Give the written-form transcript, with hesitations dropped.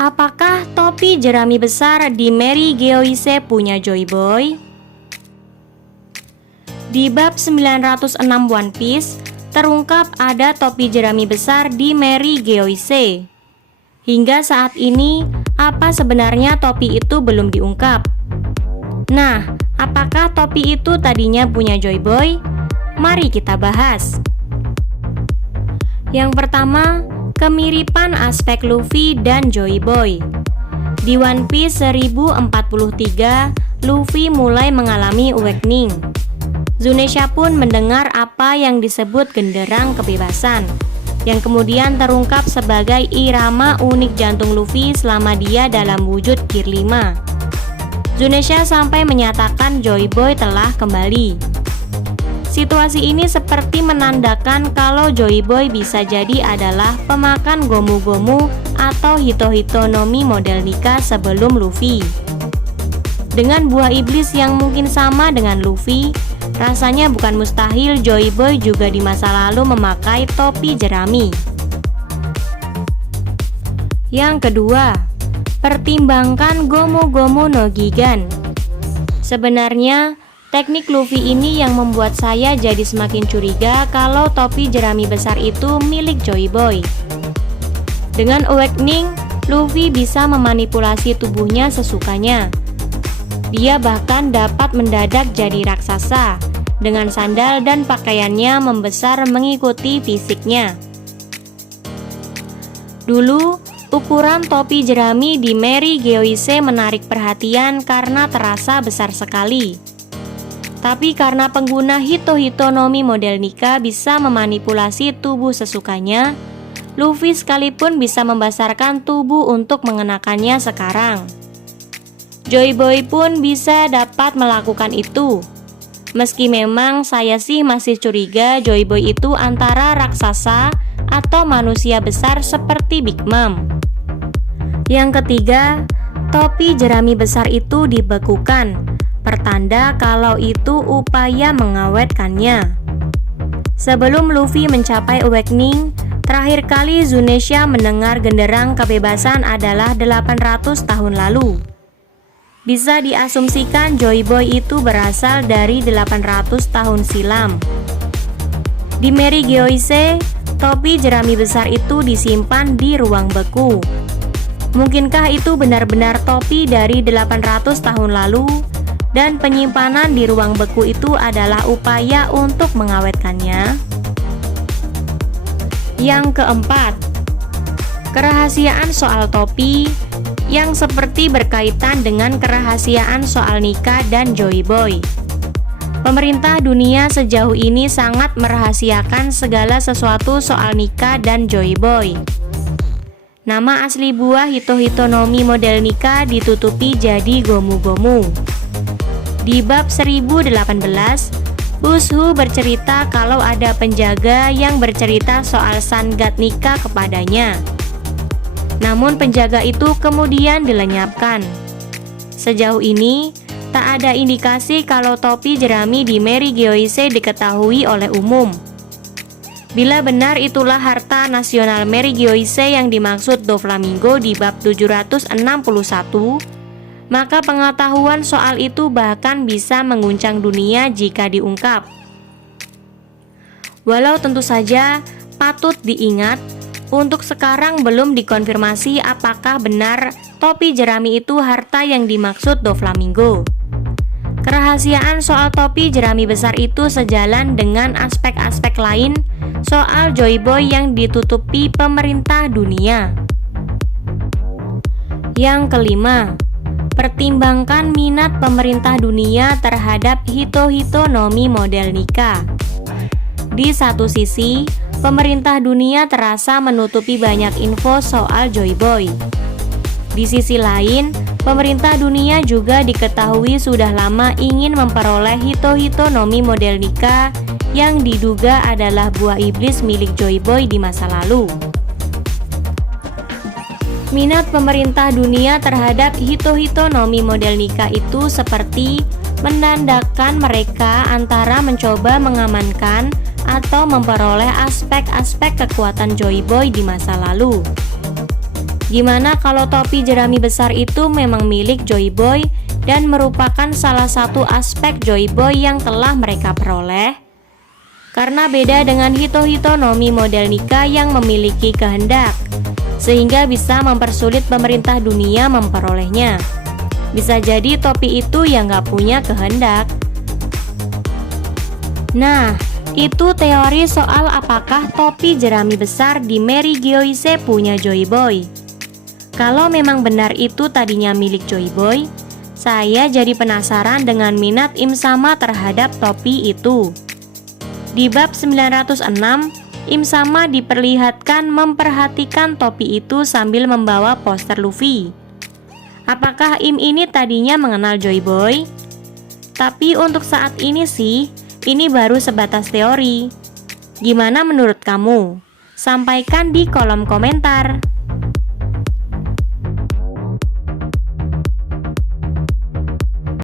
Apakah topi jerami besar di Mary Geoise punya Joy Boy? Di bab 906 One Piece, terungkap ada topi jerami besar di Mary Geoise. Hingga saat ini, apa sebenarnya topi itu belum diungkap. Nah, apakah topi itu tadinya punya Joy Boy? Mari kita bahas. Yang pertama, kemiripan aspek Luffy dan Joy Boy. Di One Piece 1043, Luffy mulai mengalami awakening. Zunesha pun mendengar apa yang disebut genderang kebebasan, yang kemudian terungkap sebagai irama unik jantung Luffy selama dia dalam wujud Gear 5. Zunesha sampai menyatakan Joy Boy telah kembali. Situasi ini seperti menandakan kalau Joy Boy bisa jadi adalah pemakan gomu-gomu atau hito-hito nomi model Nika sebelum Luffy. Dengan buah iblis yang mungkin sama dengan Luffy, rasanya bukan mustahil Joy Boy juga di masa lalu memakai topi jerami. Yang kedua, pertimbangkan Gomu-Gomu no Gigan. Sebenarnya, teknik Luffy ini yang membuat saya jadi semakin curiga kalau topi jerami besar itu milik Joy Boy. Dengan awakening, Luffy bisa memanipulasi tubuhnya sesukanya. Dia bahkan dapat mendadak jadi raksasa, dengan sandal dan pakaiannya membesar mengikuti fisiknya. Dulu, ukuran topi jerami di Mary Geoise menarik perhatian karena terasa besar sekali. Tapi karena pengguna hito-hito nomi model Nika bisa memanipulasi tubuh sesukanya, Luffy sekalipun bisa membesarkan tubuh untuk mengenakannya sekarang. Joy Boy pun bisa dapat melakukan itu. Meski memang saya sih masih curiga Joy Boy itu antara raksasa atau manusia besar seperti Big Mom. Yang ketiga, topi jerami besar itu dibekukan, pertanda kalau itu upaya mengawetkannya. Sebelum Luffy mencapai awakening, terakhir kali Zunesha mendengar genderang kebebasan adalah 800 tahun lalu. Bisa diasumsikan Joy Boy itu berasal dari 800 tahun silam. Di Mary Geoise, topi jerami besar itu disimpan di ruang beku. Mungkinkah itu benar-benar topi dari 800 tahun lalu? Dan penyimpanan di ruang beku itu adalah upaya untuk mengawetkannya. Yang keempat, kerahasiaan soal topi yang seperti berkaitan dengan kerahasiaan soal Nika dan Joy Boy. Pemerintah dunia sejauh ini sangat merahasiakan segala sesuatu soal Nika dan Joy Boy. Nama asli buah hito-hito nomi model Nika ditutupi jadi gomu-gomu. Di bab 1018, Bushu bercerita kalau ada penjaga yang bercerita soal Sun God Nika kepadanya. Namun penjaga itu kemudian dilenyapkan. Sejauh ini, tak ada indikasi kalau topi jerami di Mary Geoise diketahui oleh umum. Bila benar itulah harta nasional Mary Geoise yang dimaksud Doflamingo di bab 761, maka pengetahuan soal itu bahkan bisa mengguncang dunia jika diungkap. Walau tentu saja patut diingat, untuk sekarang belum dikonfirmasi apakah benar topi jerami itu harta yang dimaksud Doflamingo. Kerahasiaan soal topi jerami besar itu sejalan dengan aspek-aspek lain soal Joy Boy yang ditutupi pemerintah dunia. Yang kelima, pertimbangkan minat pemerintah dunia terhadap hito-hito nomi model Nika. Di satu sisi, pemerintah dunia terasa menutupi banyak info soal Joy Boy. Di sisi lain, pemerintah dunia juga diketahui sudah lama ingin memperoleh hito-hito nomi model Nika yang diduga adalah buah iblis milik Joy Boy di masa lalu. Minat pemerintah dunia terhadap hito-hito nomi model Nika itu seperti menandakan mereka antara mencoba mengamankan atau memperoleh aspek-aspek kekuatan Joy Boy di masa lalu. Gimana kalau topi jerami besar itu memang milik Joy Boy dan merupakan salah satu aspek Joy Boy yang telah mereka peroleh? Karena beda dengan Hito-Hito Nomi model Nika yang memiliki kehendak, sehingga bisa mempersulit pemerintah dunia memperolehnya. Bisa jadi topi itu yang gak punya kehendak. Nah, itu teori soal apakah topi jerami besar di Mary Gyoise punya Joy Boy. Kalau memang benar itu tadinya milik Joy Boy, saya jadi penasaran dengan minat Im Sama terhadap topi itu. Di bab 906, Im Sama diperlihatkan memperhatikan topi itu sambil membawa poster Luffy. Apakah Im ini tadinya mengenal Joy Boy? Tapi untuk saat ini sih, ini baru sebatas teori. Gimana menurut kamu? Sampaikan di kolom komentar.